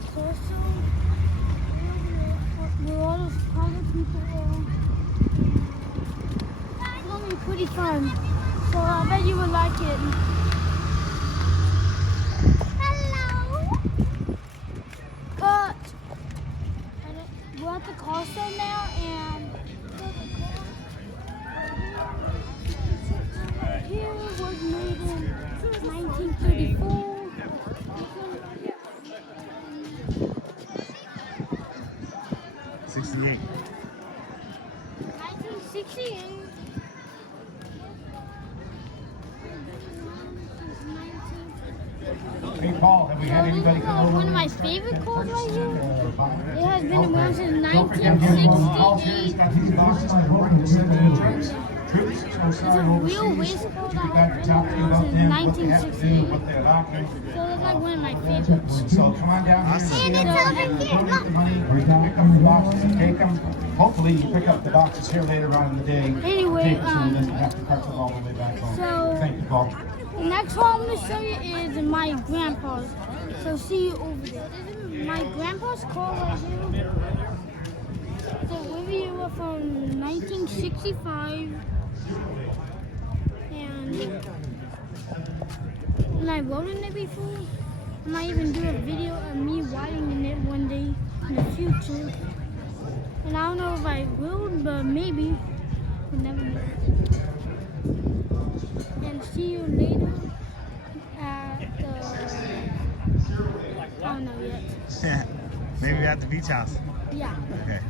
the car show where all those private people are. It's gonna be pretty fun. So I bet you would like it. Hello. But we're at the car show now, and here was made in 1934. 68. 1968. Hey Paul, have we had anybody come over? One of my favorite cars right here. It has been around since Don't forget, Paul's here. 1968. He's got these boxes to open to send to the troops. Troops are It's sorry a real overseas. race car You that got to has talk been to you around about since them, what they have to do, 1968. what they're not doing. So it's like one of my favorites. So come on down here and see them. And it's over here, Donate look. the money, pick up the boxes and take them. Hopefully you pick up the boxes here later on in the day. Anyway, Take it so he doesn't have to cart them all the way back home. so- Thank you, Paul. The next one I'm going to show you is my grandpa's. So see you over there. This is my grandpa's car right here. So we were from 1965. And I rode in it before. I might even do a video of me riding in it one day in the future. And I don't know if I will, but maybe. We'll never know. And see you later at the... I don't know yet. Maybe at the beach house. Yeah. Okay.